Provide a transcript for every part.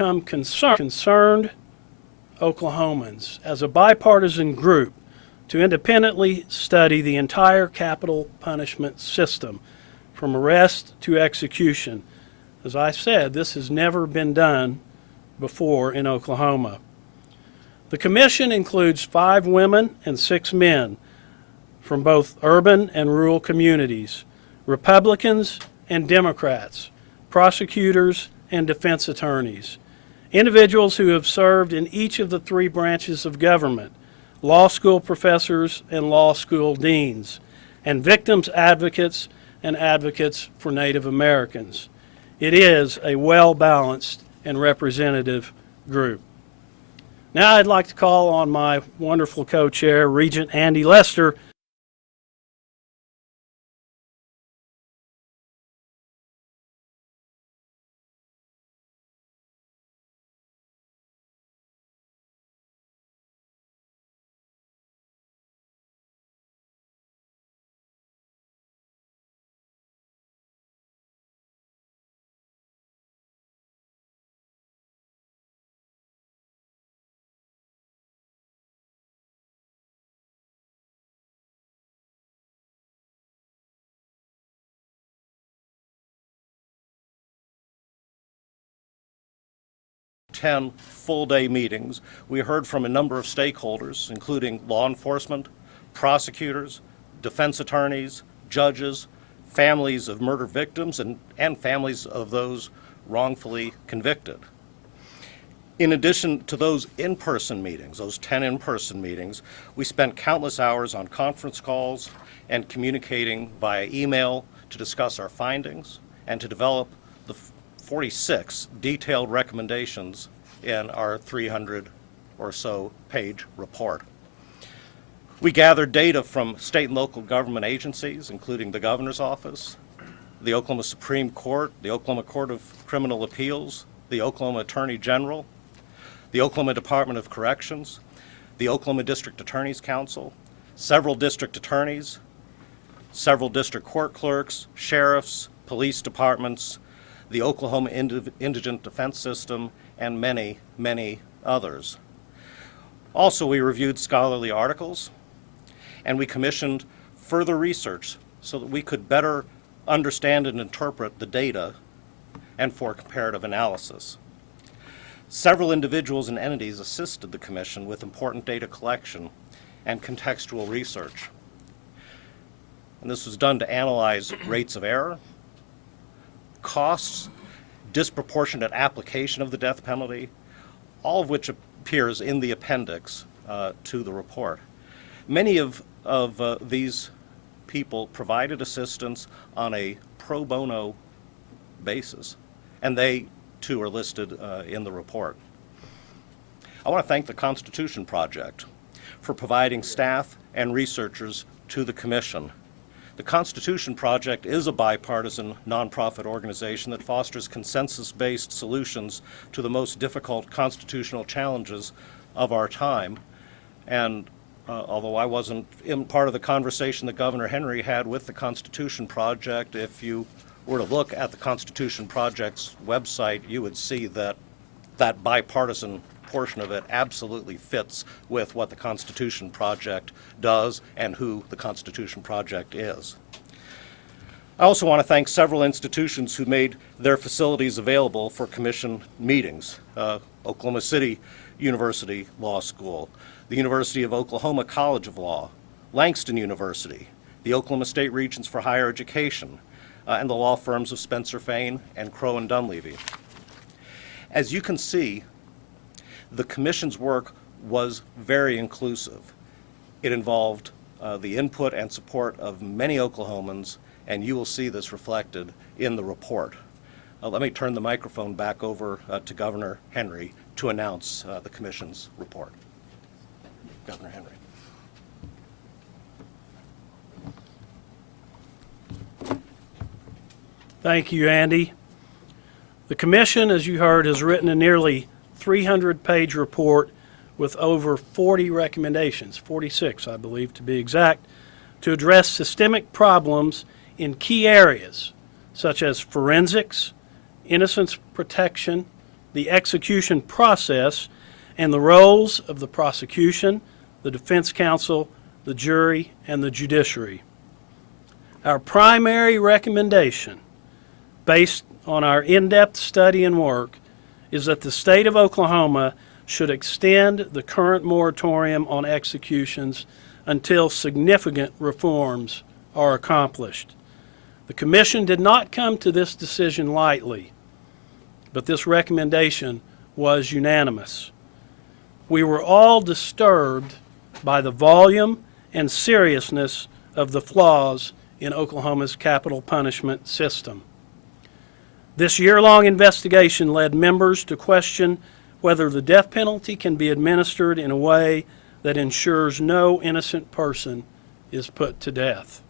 become concerned Oklahomans as a bipartisan group to independently study the entire capital punishment system from arrest to execution. As I said, this has never been done before in Oklahoma. The commission includes 5 women and 6 men from both urban and rural communities, Republicans and Democrats, prosecutors and defense attorneys, individuals who have served in each of the 3 branches of government, law school professors and law school deans, and victims advocates and advocates for Native Americans. It is a well-balanced and representative group. Now I'd like to call on my wonderful co-chair, Regent Andy Lester. Ten full-day meetings. We heard from a number of stakeholders, including law enforcement, prosecutors, defense attorneys, judges, families of murder victims, and families of those wrongfully convicted. In addition to those in-person meetings, those 10 in-person meetings, we spent countless hours on conference calls and communicating via email to discuss our findings and to develop the 46 detailed recommendations in our 300 or so page report. We gathered data from state and local government agencies, including the governor's office, the Oklahoma Supreme Court, the Oklahoma Court of Criminal Appeals, the Oklahoma Attorney General, the Oklahoma Department of Corrections, the Oklahoma District Attorney's Council, several district attorneys, several district court clerks, sheriffs, police departments, the Oklahoma Indigent Defense System, and many, many others. Also, we reviewed scholarly articles, and we commissioned further research so that we could better understand and interpret the data and for comparative analysis. Several individuals and entities assisted the commission with important data collection and contextual research. And this was done to analyze rates of error, costs, disproportionate application of the death penalty, all of which appears in the appendix to the report. Many of these people provided assistance on a pro bono basis, and they too are listed in the report. I want to thank the Constitution Project for providing staff and researchers to the commission. The Constitution Project is a bipartisan nonprofit organization that fosters consensus-based solutions to the most difficult constitutional challenges of our time. And although I wasn't in part of the conversation that Governor Henry had with the Constitution Project, if you were to look at the Constitution Project's website, you would see that that bipartisan portion of it absolutely fits with what the Constitution Project does and who the Constitution Project is. I also want to thank several institutions who made their facilities available for commission meetings. Oklahoma City University Law School, the University of Oklahoma College of Law, Langston University, the Oklahoma State Regents for Higher Education, and the law firms of Spencer Fane and Crowe and Dunleavy. As you can see, the commission's work was very inclusive. It involved the input and support of many Oklahomans, and you will see this reflected in the report. Let me turn the microphone back over to Governor Henry to announce the commission's report. Governor Henry. Thank you, Andy. The commission, as you heard, has written a nearly 300-page report with over 40 recommendations, 46 I believe to be exact, to address systemic problems in key areas such as forensics, innocence protection, the execution process, and the roles of the prosecution, the defense counsel, the jury, and the judiciary. Our primary recommendation, based on our in-depth study and work, is that the state of Oklahoma should extend the current moratorium on executions until significant reforms are accomplished. The Commission did not come to this decision lightly, but this recommendation was unanimous. We were all disturbed by the volume and seriousness of the flaws in Oklahoma's capital punishment system. This year-long investigation led members to question whether the death penalty can be administered in a way that ensures no innocent person is put to death.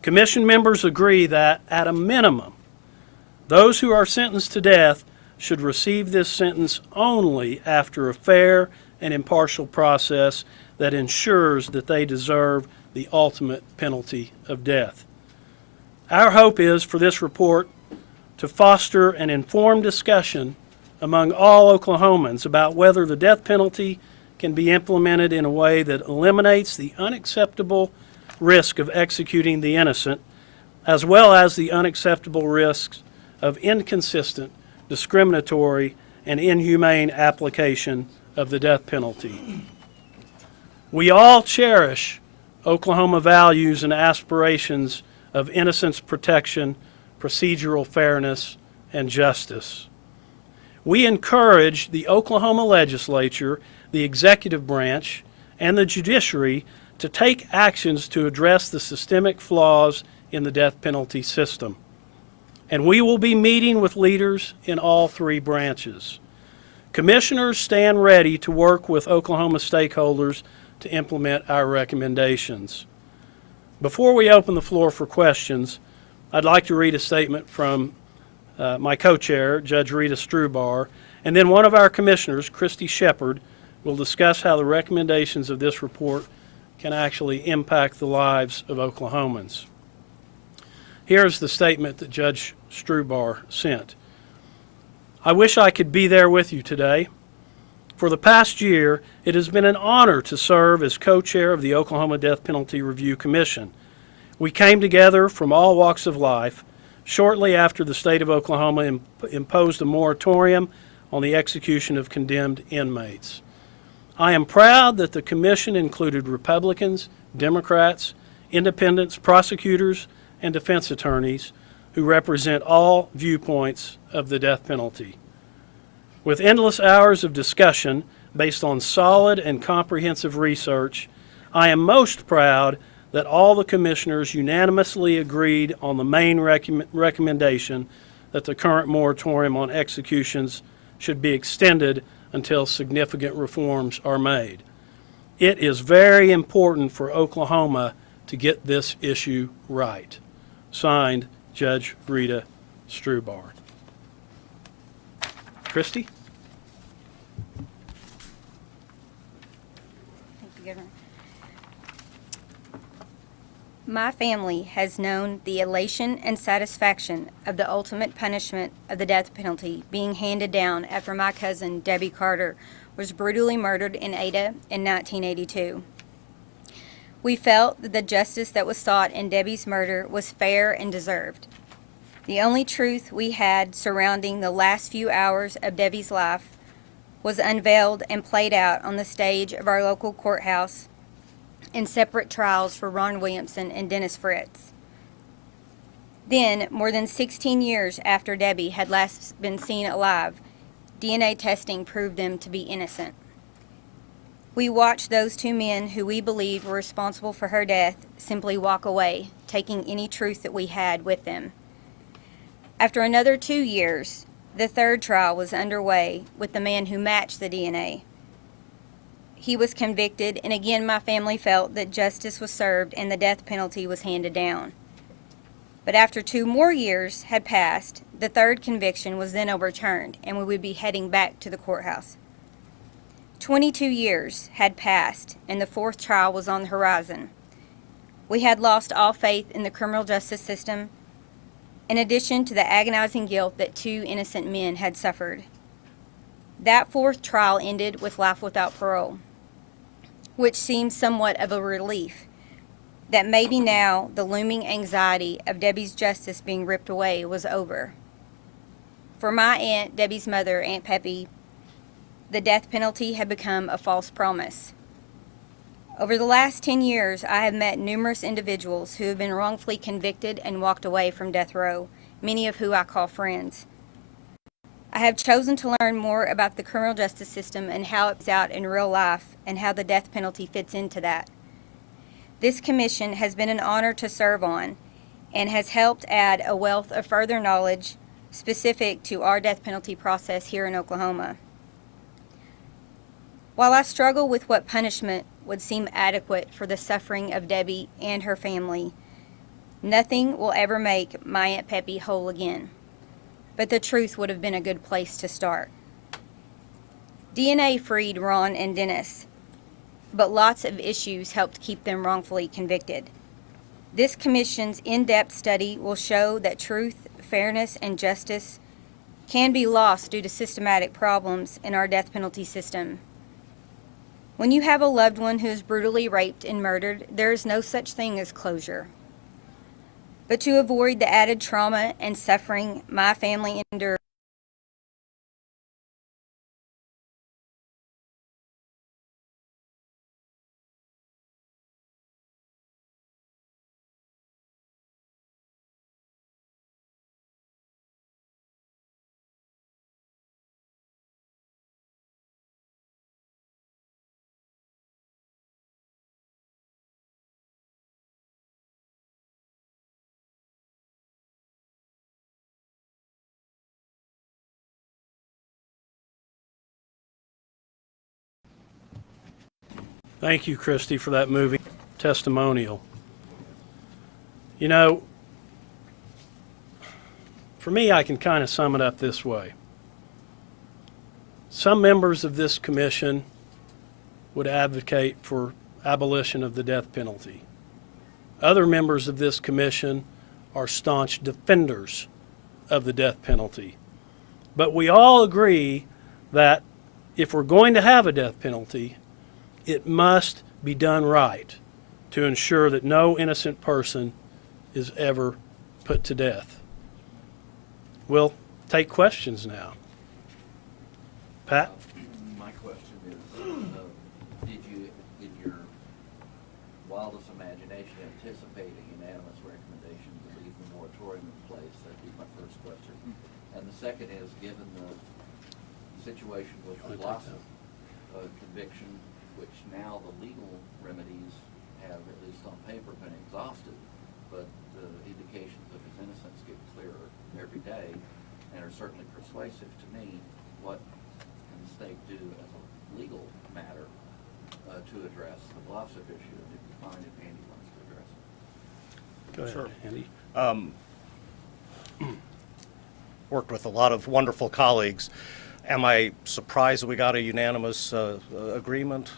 Commission members agree that, at a minimum, those who are sentenced to death should receive this sentence only after a fair and impartial process that ensures that they deserve the ultimate penalty of death. Our hope is for this report to foster an informed discussion among all Oklahomans about whether the death penalty can be implemented in a way that eliminates the unacceptable risk of executing the innocent, as well as the unacceptable risks of inconsistent, discriminatory, and inhumane application of the death penalty. We all cherish Oklahoma values and aspirations of innocence protection, procedural fairness, and justice. We encourage the Oklahoma legislature, the executive branch, and the judiciary to take actions to address the systemic flaws in the death penalty system. And we will be meeting with leaders in all three branches. Commissioners stand ready to work with Oklahoma stakeholders to implement our recommendations. Before we open the floor for questions, I'd like to read a statement from my co-chair, Judge Rita Strubar, and then one of our commissioners, Christy Shepard, will discuss how the recommendations of this report can actually impact the lives of Oklahomans. Here's the statement that Judge Strubar sent. I wish I could be there with you today. For the past year, it has been an honor to serve as co-chair of the Oklahoma Death Penalty Review Commission. We came together from all walks of life shortly after the state of Oklahoma imposed a moratorium on the execution of condemned inmates. I am proud that the commission included Republicans, Democrats, independents, prosecutors, and defense attorneys who represent all viewpoints of the death penalty. With endless hours of discussion based on solid and comprehensive research, I am most proud that all the commissioners unanimously agreed on the main recommendation that the current moratorium on executions should be extended until significant reforms are made. It is very important for Oklahoma to get this issue right. Signed, Judge Rita Strubar. Christy? Thank you, Governor. My family has known the elation and satisfaction of the ultimate punishment of the death penalty being handed down after my cousin, Debbie Carter, was brutally murdered in Ada in 1982. We felt that the justice that was sought in Debbie's murder was fair and deserved. The only truth we had surrounding the last few hours of Debbie's life was unveiled and played out on the stage of our local courthouse in separate trials for Ron Williamson and Dennis Fritz. Then, more than 16 years after Debbie had last been seen alive, DNA testing proved them to be innocent. We watched those two men who we believe were responsible for her death simply walk away, taking any truth that we had with them. After another 2 years, the third trial was underway with the man who matched the DNA. He was convicted, and again my family felt that justice was served and the death penalty was handed down. But after 2 more years had passed, the third conviction was then overturned, and we would be heading back to the courthouse. 22 years had passed, and the fourth trial was on the horizon. We had lost all faith in the criminal justice system, in addition to the agonizing guilt that 2 innocent men had suffered. That 4th trial ended with life without parole, which seemed somewhat of a relief that maybe now the looming anxiety of Debbie's justice being ripped away was over. For my aunt, Debbie's mother, Aunt Peppy, the death penalty had become a false promise. Over the last 10 years, I have met numerous individuals who have been wrongfully convicted and walked away from death row, many of who I call friends. I have chosen to learn more about the criminal justice system and how it's out in real life and how the death penalty fits into that. This commission has been an honor to serve on and has helped add a wealth of further knowledge specific to our death penalty process here in Oklahoma. While I struggle with what punishment would seem adequate for the suffering of Debbie and her family, nothing will ever make my Aunt Peppy whole again. But the truth would have been a good place to start. DNA freed Ron and Dennis, but lots of issues helped keep them wrongfully convicted. This commission's in-depth study will show that truth, fairness, and justice can be lost due to systematic problems in our death penalty system. When you have a loved one who is brutally raped and murdered, there is no such thing as closure. But to avoid the added trauma and suffering my family endured, Thank you, Christy, for that moving testimonial. You know, for me, I can kind of sum it up this way. Some members of this commission would advocate for abolition of the death penalty. Other members of this commission are staunch defenders of the death penalty. But we all agree that if we're going to have a death penalty, it must be done right to ensure that no innocent person is ever put to death. We'll take questions now. Pat? My question is, did you, in your wildest imagination, anticipate a unanimous recommendation to leave the moratorium in place? That'd be my first question. And the second is, given the situation with the loss of conviction, which now the legal remedies have, at least on paper, been exhausted, but the indications of his innocence get clearer every day and are certainly persuasive to me, what can the state do as a legal matter to address the Blossom issue, and if you find it, Andy wants to address it. Go ahead, Sure. Andy. Worked with a lot of wonderful colleagues. Am I surprised that we got a unanimous agreement?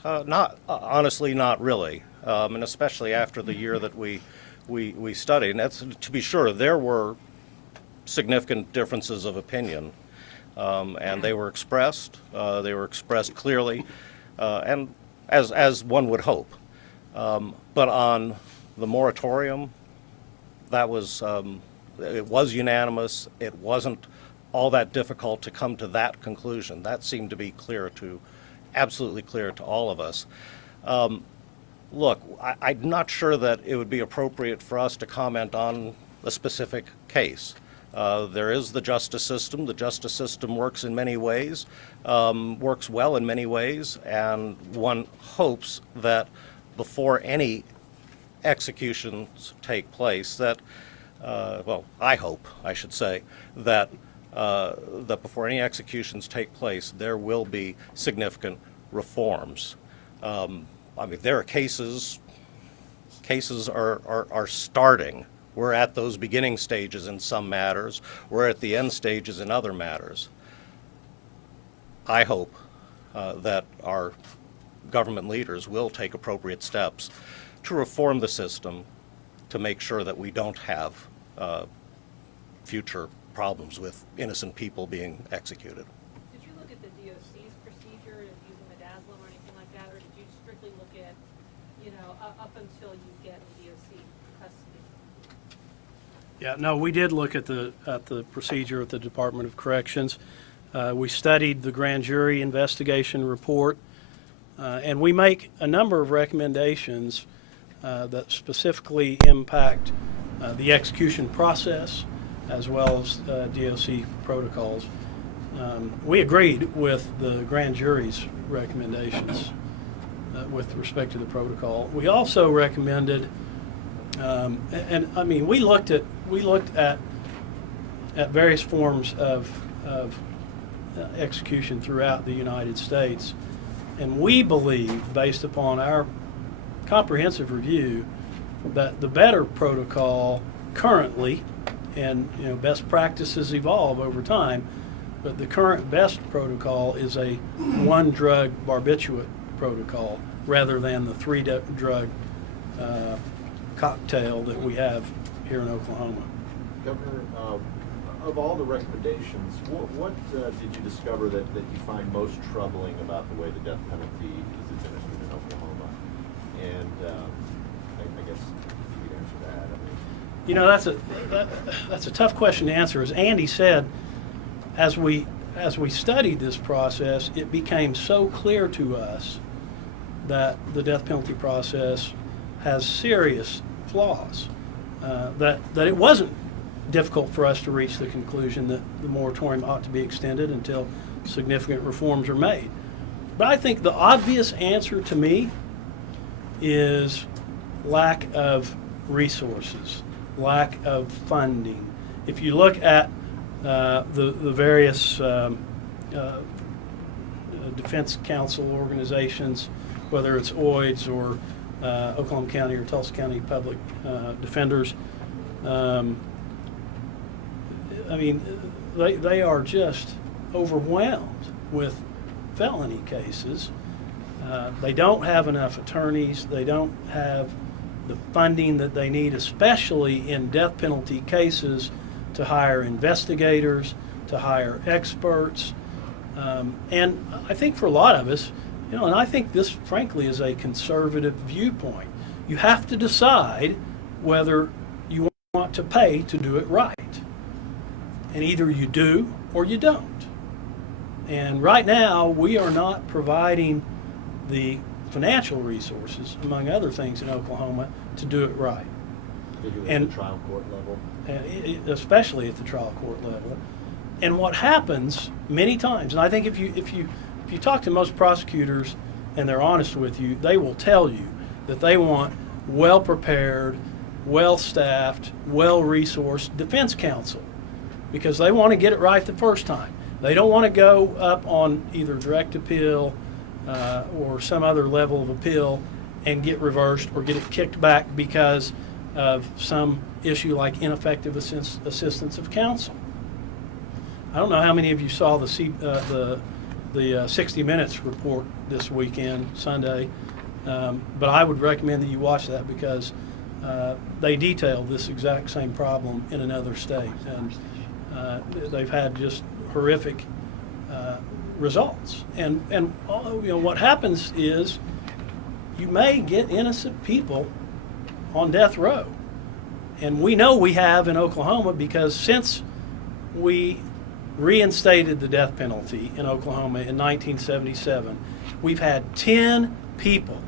Honestly, not really, and especially after the year that we studied. And that's, to be sure, there were significant differences of opinion, and they were expressed. They were expressed clearly, and as one would hope. But on the moratorium, that was it was unanimous. It wasn't all that difficult to come to that conclusion. That seemed to be absolutely clear to all of us. Look, I'm not sure that it would be appropriate for us to comment on a specific case. There is the justice system. The justice system works in many ways, works well in many ways, and one hopes that before any executions take place, that, I hope, I should say, that before any executions take place, there will be significant reforms. There are cases are starting. We're at those beginning stages in some matters. We're at the end stages in other matters. I hope that our government leaders will take appropriate steps to reform the system to make sure that we don't have future problems with innocent people being executed. Did you look at the DOC's procedure of using midazolam or anything like that, or did you strictly look at, up until you get DOC custody? Yeah, no, we did look at the procedure at the Department of Corrections. We studied the grand jury investigation report, and we make a number of recommendations that specifically impact the execution process as well as DOC protocols. We agreed with the grand jury's recommendations with respect to the protocol. We also recommended, and I mean, we looked at various forms of execution throughout the United States, and we believe, based upon our comprehensive review, that the better protocol currently, and best practices evolve over time, but the current best protocol is a one-drug barbiturate protocol rather than the three-drug cocktail that we have here in Oklahoma. Governor, of all the recommendations, what did you discover that you find most troubling about the way the death penalty is administered in Oklahoma? And I guess if you could answer that. That's a tough question to answer. As Andy said, as we studied this process, it became so clear to us that the death penalty process has serious flaws, that it wasn't difficult for us to reach the conclusion that the moratorium ought to be extended until significant reforms are made. But I think the obvious answer to me is lack of resources, lack of funding. If you look at the various defense council organizations, whether it's OIDS or Oklahoma County or Tulsa County Public Defenders, I mean, they are just overwhelmed with felony cases. They don't have enough attorneys. They don't have the funding that they need, especially in death penalty cases, to hire investigators, to hire experts. And I think for a lot of us, and I think this, frankly, is a conservative viewpoint. You have to decide whether you want to pay to do it right. And either you do or you don't. And right now, we are not providing the financial resources, among other things, in Oklahoma to do it right. Particularly And- at the trial court level. Especially at the trial court level. And what happens many times, and I think if you talk to most prosecutors and they're honest with you, they will tell you that they want well-prepared, well-staffed, well-resourced defense counsel because they want to get it right the first time. They don't want to go up on either direct appeal or some other level of appeal and get reversed or get it kicked back because of some issue like ineffective assistance of counsel. I don't know how many of you saw the 60 Minutes report this weekend, Sunday, but I would recommend that you watch that because they detailed this exact same problem in another state, and they've had just horrific results. And what happens is you may get innocent people on death row, and we know we have in Oklahoma because since we reinstated the death penalty in Oklahoma in 1977, we've had 10 people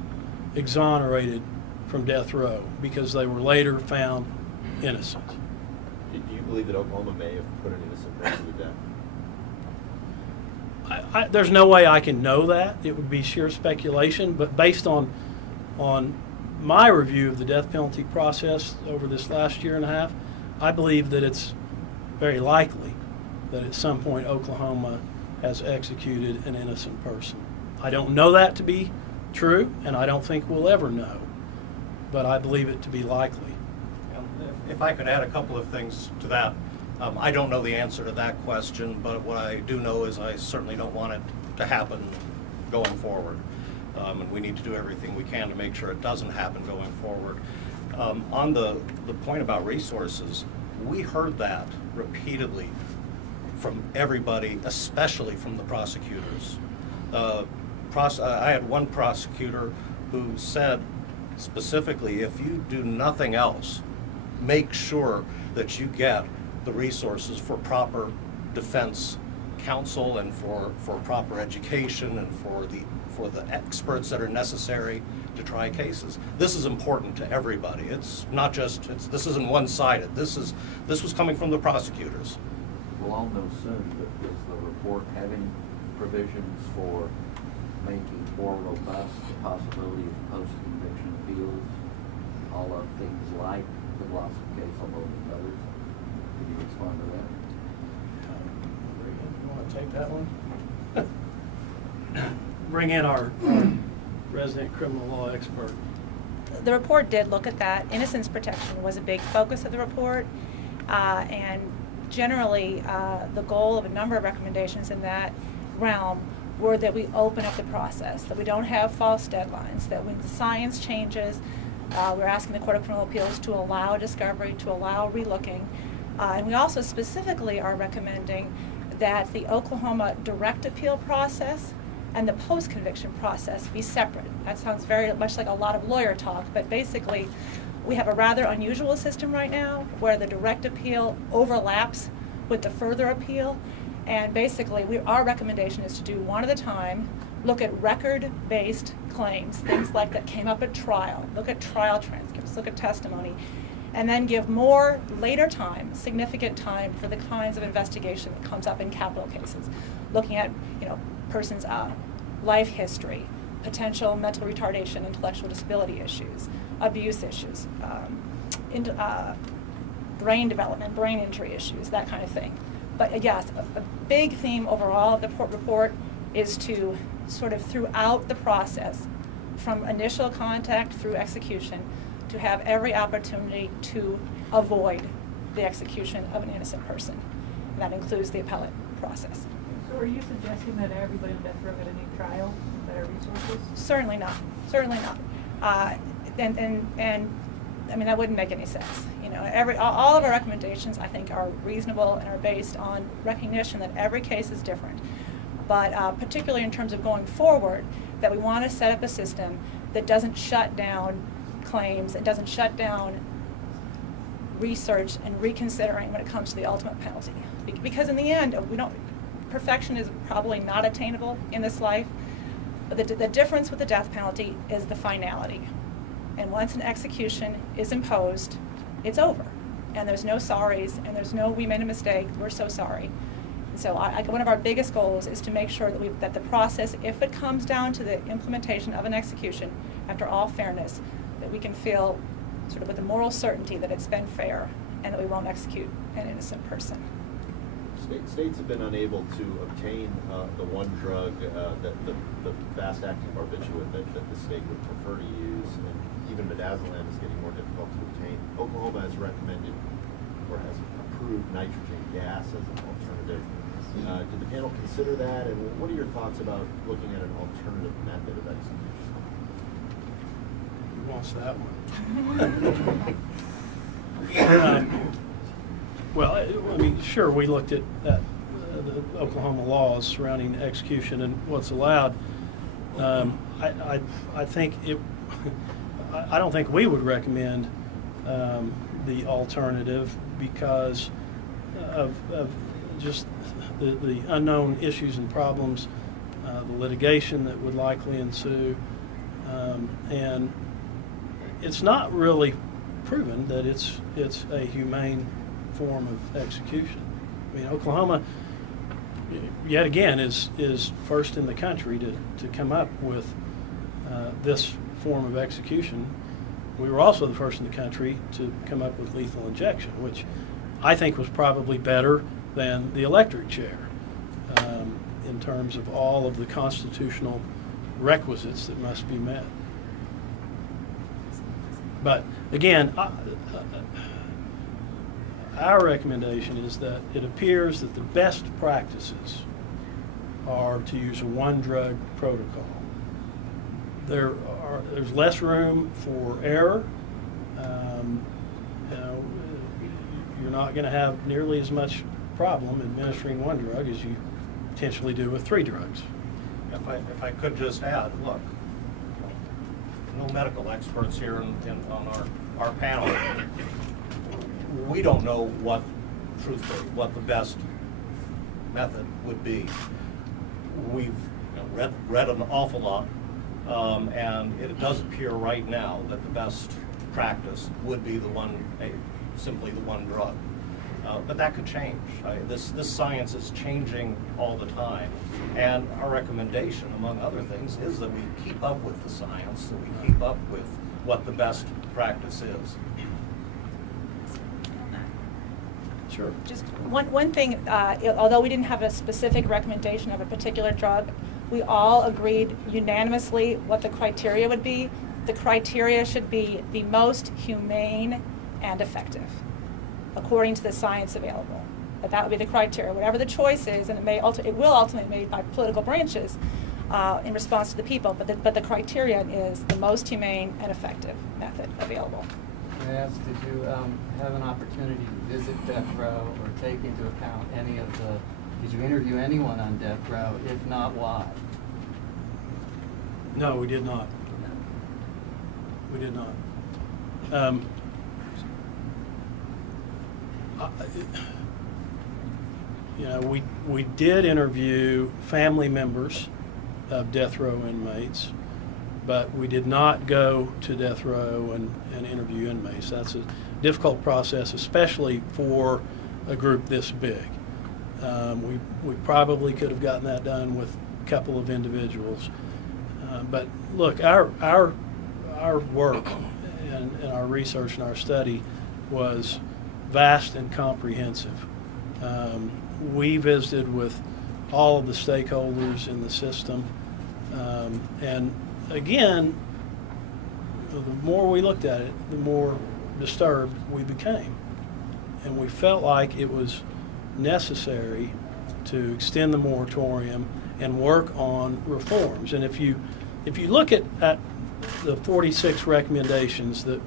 exonerated from death row because they were later found innocent. Do you believe that Oklahoma may have put an innocent person to death? There's no way I can know that. It would be sheer speculation, but based on my review of the death penalty process over this last year and a half, I believe that it's very likely that at some point Oklahoma has executed an innocent person. I don't know that to be true, and I don't think we'll ever know, but I believe it to be likely. If I could add a couple of things to that. I don't know the answer to that question, but what I do know is I certainly don't want it to happen going forward. And we need to do everything we can to make sure it doesn't happen going forward. On the point about resources, we heard that repeatedly from everybody, especially from the prosecutors. I had one prosecutor who said specifically, if you do nothing else, make sure that you get the resources for proper defense counsel and for proper education and for the experts that are necessary to try cases. This is important to everybody. It's not just, this isn't one-sided. This was coming from the prosecutors. Well, I'll know soon, but does the report have any provisions for making more robust the possibility of post-conviction appeals, all of things like the Blossom case, although there's others? Could you respond to that? You want to take that one? Bring in our resident criminal law expert. The report did look at that. Innocence protection was a big focus of the report, and generally the goal of a number of recommendations in that realm were that we open up the process, that we don't have false deadlines, that when the science changes, we're asking the Court of Criminal Appeals to allow discovery, to allow relooking, and we also specifically are recommending that the Oklahoma direct appeal process and the post-conviction process be separate. That sounds very much like a lot of lawyer talk, but basically we have a rather unusual system right now where the direct appeal overlaps with the further appeal, and basically our recommendation is to do one at a time, look at record-based claims, things like that came up at trial, look at trial transcripts, look at testimony, and then give more later time, significant time for the kinds of investigation that comes up in capital cases, looking at, person's life history, potential mental retardation, intellectual disability issues, abuse issues, brain development, brain injury issues, that kind of thing. But yes, a big theme overall of the report is to sort of throughout the process, from initial contact through execution, to have every opportunity to avoid the execution of an innocent person. And that includes the appellate process. So are you suggesting that everybody on death row get a new trial, better resources? Certainly not. Certainly not. And I mean, that wouldn't make any sense. All of our recommendations, I think, are reasonable and are based on recognition that every case is different. But particularly in terms of going forward, that we want to set up a system that doesn't shut down claims, it doesn't shut down research and reconsidering when it comes to the ultimate penalty. Because in the end, perfection is probably not attainable in this life. But the difference with the death penalty is the finality. And once an execution is imposed, it's over. And there's no sorries, and there's no, we made a mistake, we're so sorry. And so one of our biggest goals is to make sure that the process, if it comes down to the implementation of an execution, after all fairness, that we can feel sort of with the moral certainty that it's been fair and that we won't execute an innocent person. States have been unable to obtain the one drug, the fast-acting barbiturate that the state would prefer to use, and even midazolam is getting more difficult to obtain. Oklahoma has recommended or has approved nitrogen gas as an alternative. Did the panel consider that, and what are your thoughts about looking at an alternative method of execution? Who wants that one? Well, I mean, sure, we looked at the Oklahoma laws surrounding execution and what's allowed. I think I don't think we would recommend the alternative because of just the unknown issues and problems, the litigation that would likely ensue, and it's not really proven that it's a humane form of execution. I mean, Oklahoma, yet again, is first in the country to come up with this form of execution. We were also the first in the country to come up with lethal injection, which I think was probably better than the electric chair in terms of all of the constitutional requisites that must be met. But again, our recommendation is that it appears that the best practices are to use a one-drug protocol. There's less room for error. You're you're not going to have nearly as much problem administering one drug as you potentially do with 3 drugs. If I could just add, look, no medical experts here on our panel. We don't know what, truthfully, what the best method would be. We've read an awful lot, and it does appear right now that the best practice would be simply the one drug. But that could change. This science is changing all the time, and our recommendation, among other things, is that we keep up with the science, that we keep up with what the best practice is. Sure. Just one thing, although we didn't have a specific recommendation of a particular drug, we all agreed unanimously what the criteria would be. The criteria should be the most humane and effective, according to the science available. That would be the criteria. Whatever the choice is, and it will ultimately be made by political branches in response to the people, but the criterion is the most humane and effective method available. I asked, did you have an opportunity to visit death row or take into account did you interview anyone on death row? If not, why? No, we did not. We did not. We did interview family members of death row inmates, but we did not go to death row and interview inmates. That's a difficult process, especially for a group this big. We probably could have gotten that done with a couple of individuals. But look, our work and our research and our study was vast and comprehensive. We visited with all of the stakeholders in the system. And again, the more we looked at it, the more disturbed we became. And we felt like it was necessary to extend the moratorium and work on reforms. And if you look at the 46 recommendations that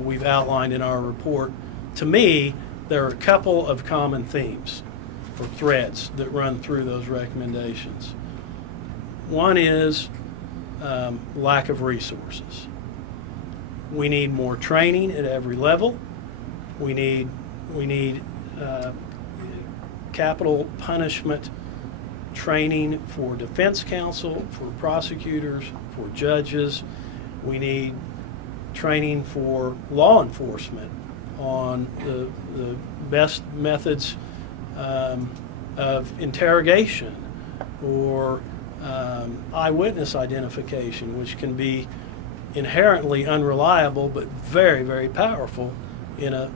we've outlined in our report, to me, there are a couple of common themes or threads that run through those recommendations. One is lack of resources. We need more training at every level. We need capital punishment training for defense counsel, for prosecutors, for judges. We need training for law enforcement on the best methods of interrogation or eyewitness identification, which can be inherently unreliable but very, very powerful in a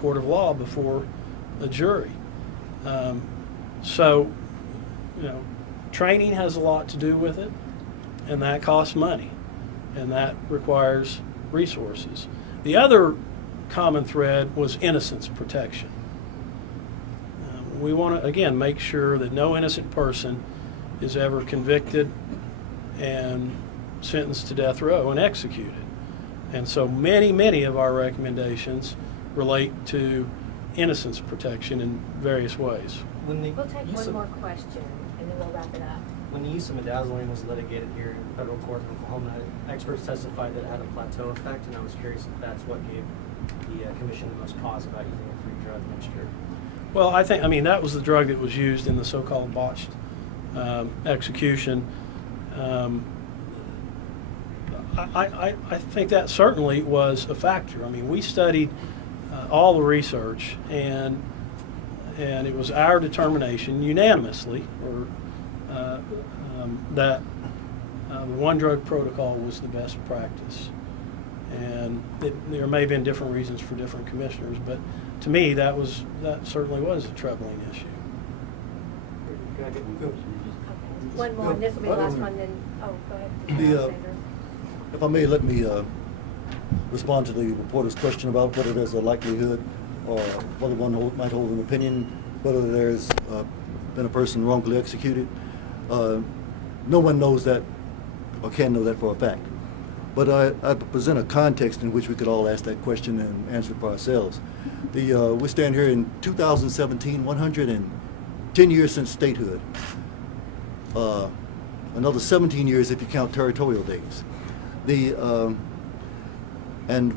court of law before a jury. So, training has a lot to do with it, and that costs money, and that requires resources. The other common thread was innocence protection. We want to, again, make sure that no innocent person is ever convicted and sentenced to death row and executed. And so many of our recommendations relate to innocence protection in various ways. We'll take use one of- more question, and then we'll wrap it up. When the use of midazoline was litigated here in federal court in Oklahoma, experts testified that it had a plateau effect, and I was curious if that's what gave the commission the most pause about using a free drug mixture. Well, I mean, that was the drug that was used in the so-called botched execution. I think that certainly was a factor. I mean, we studied all the research, and it was our determination unanimously that the one drug protocol was the best practice. And there may have been different reasons for different commissioners, but to me, that certainly was a troubling issue. One more, and this will be the last one, then, go ahead. Sandra. If I may, let me respond to the reporter's question about whether there's a likelihood or whether one might hold an opinion whether there's been a person wrongfully executed. No one knows that or can know that for a fact. But I present a context in which we could all ask that question and answer it for ourselves. We stand here in 2017, 110 years since statehood. Another 17 years if you count territorial days. And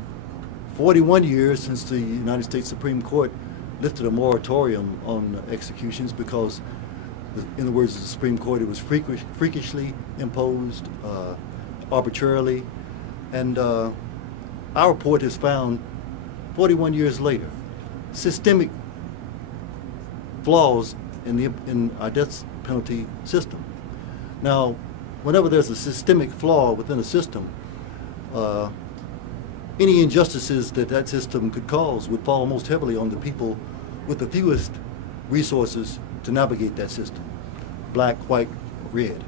41 years since the United States Supreme Court lifted a moratorium on executions because, in the words of the Supreme Court, it was freakishly imposed, arbitrarily. And our report has found, 41 years later, systemic flaws in our death penalty system. Now, whenever there's a systemic flaw within a system, any injustices that system could cause would fall most heavily on the people with the fewest resources to navigate that system, black, white, red.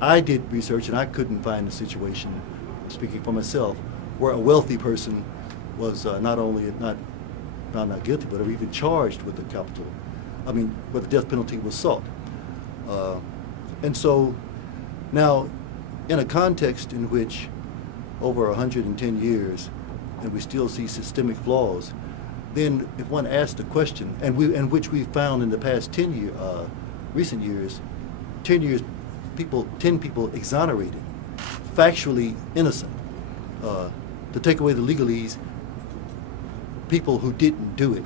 I did research and I couldn't find a situation, speaking for myself, where a wealthy person was not only not found not guilty, but even charged with where the death penalty was sought. And so now, in a context in which over 110 years, and we still see systemic flaws, then if one asks the question, and which we found in the past recent years, 10 people exonerated, factually innocent, to take away the legalese, people who didn't do it,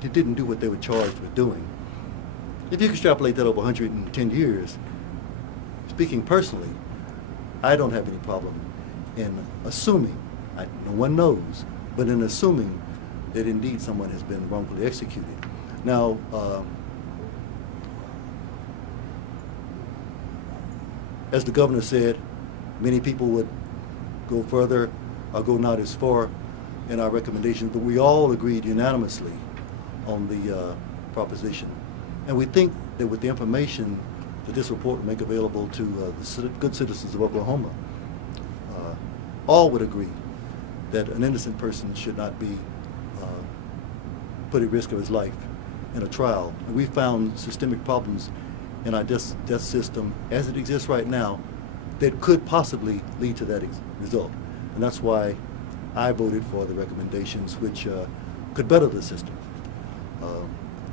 who didn't do what they were charged with doing. If you extrapolate that over 110 years, speaking personally, I don't have any problem in assuming, no one knows, but in assuming that indeed someone has been wrongfully executed. Now, as the governor said, many people would go further or go not as far in our recommendations, but we all agreed unanimously on the proposition. And we think that with the information that this report will make available to the good citizens of Oklahoma, all would agree that an innocent person should not be put at risk of his life in a trial. And we found systemic problems in our death system as it exists right now that could possibly lead to that result. And that's why I voted for the recommendations which could better the system.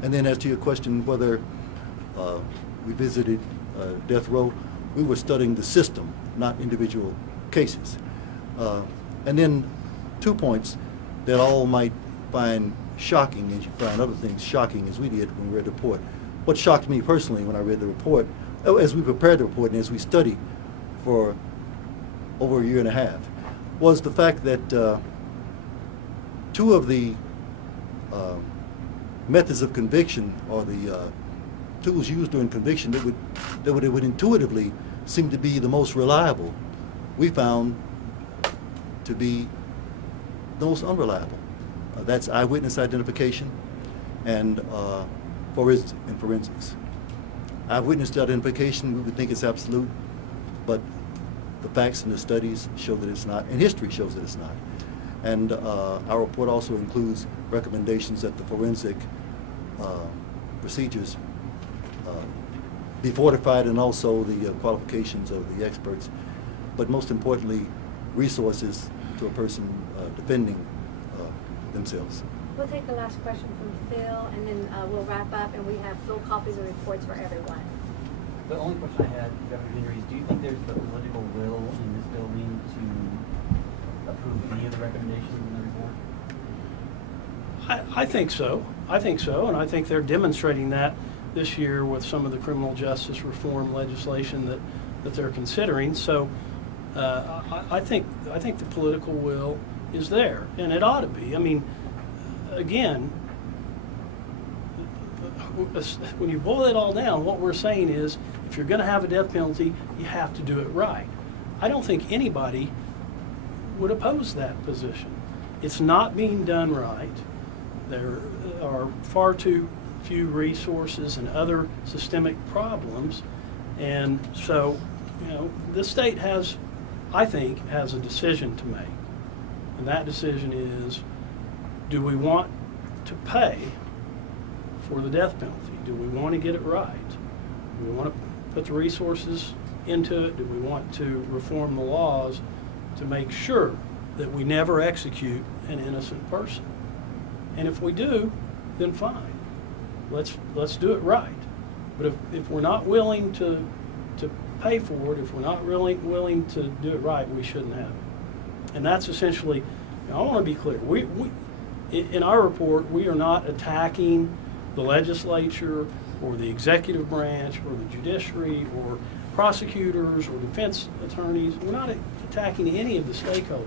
And then as to your question whether we visited death row, we were studying the system, not individual cases. And then 2 points that all might find shocking, as you find other things shocking as we did when we read the report. What shocked me personally when I read the report, as we prepared the report and as we studied for over a year and a half, was the fact that 2 of the methods of conviction, or the tools used during conviction that would intuitively seem to be the most reliable, we found to be the most unreliable. That's eyewitness identification and forensics. Eyewitness identification, we would think it's absolute, but the facts and the studies show that it's not, and history shows that it's not. And our report also includes recommendations that the forensic procedures be fortified, and also the qualifications of the experts, but most importantly, resources to a person defending themselves. We'll take the last question from Phil, and then we'll wrap up, and we have full copies of reports for everyone. The only question I had, Governor Henry, is do you think there's the political will in this building to approve any of the recommendations in the report? I think so. I think so, and I think they're demonstrating that this year with some of the criminal justice reform legislation that they're considering. So I think the political will is there, and it ought to be. I mean, again, when you boil it all down, what we're saying is, if you're going to have a death penalty, you have to do it right. I don't think anybody would oppose that position. It's not being done right. There are far too few resources and other systemic problems, and so, the state has, I think, has a decision to make, and that decision is, do we want to pay for the death penalty? Do we want to get it right? Do we want to put the resources into it? Do we want to reform the laws to make sure that we never execute an innocent person? And if we do, then fine. Let's do it right. But if we're not willing to pay for it, if we're not really willing to do it right, we shouldn't have it. And that's essentially, I want to be clear, in our report, we are not attacking the legislature or the executive branch or the judiciary or prosecutors or defense attorneys. We're not attacking any of the stakeholders.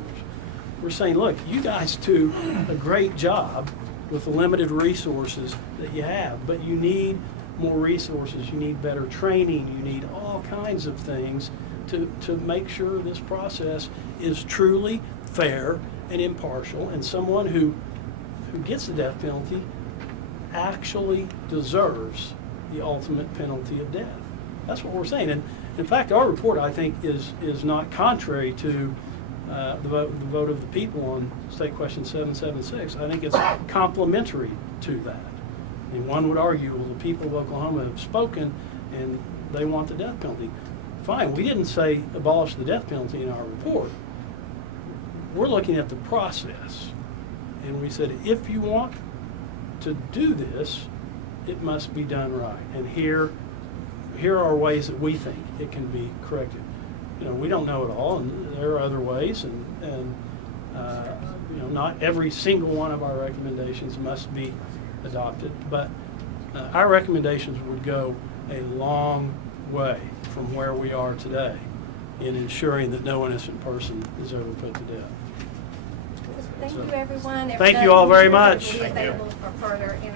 We're saying, look, you guys do a great job with the limited resources that you have, but you need more resources, you need better training, you need all kinds of things to make sure this process is truly fair and impartial, and someone who gets the death penalty actually deserves the ultimate penalty of death. That's what we're saying. And in fact, our report, I think, is not contrary to the vote of the people on State Question 776. I think it's complementary to that. I mean, one would argue, well, the people of Oklahoma have spoken and they want the death penalty. Fine, we didn't say abolish the death penalty in our report. We're looking at the process. And we said, if you want to do this, it must be done right. And here are ways that we think it can be corrected. You know, we don't know it all, and there are other ways, and you know, not every single one of our recommendations must be adopted, but our recommendations would go a long way from where we are today in ensuring that no innocent person is ever put to death. Thank you, everyone. Thank you all very much. We'll be available for further interviews.